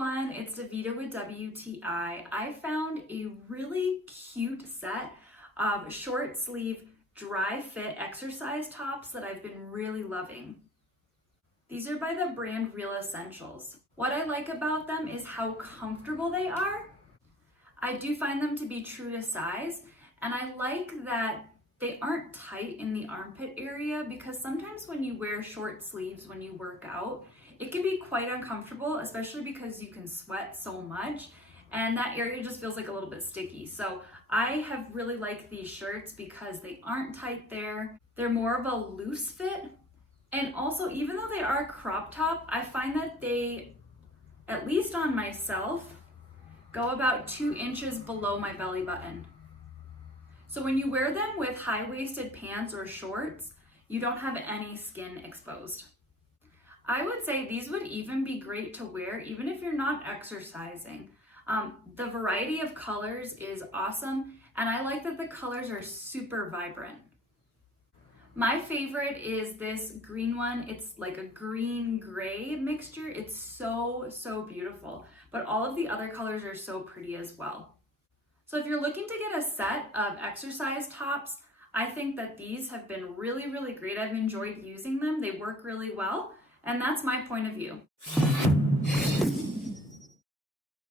everyone, it's Davita with WTI. I found a really cute set of short sleeve dry fit exercise tops that I've been really loving. These are by the brand Real Essentials. What I like about them is how comfortable they are. I do find them to be true to size, and I like that they aren't tight in the armpit area, because sometimes when you wear short sleeves when you work out, it can be quite uncomfortable, especially because you can sweat so much and that area just feels like a little bit sticky. So I have really liked these shirts because they aren't tight there. They're more of a loose fit. And also, even though they are a crop top, I find that they, at least on myself, go about 2 inches below my belly button. So when you wear them with high-waisted pants or shorts, you don't have any skin exposed. I would say these would even be great to wear even if you're not exercising. The variety of colors is awesome, and I like that the colors are super vibrant. My favorite is this green one. It's like a green-gray mixture. It's so beautiful, but all of the other colors are so pretty as well. So if you're looking to get a set of exercise tops, I think that these have been really great. I've enjoyed using them. They work really well, and that's my point of view.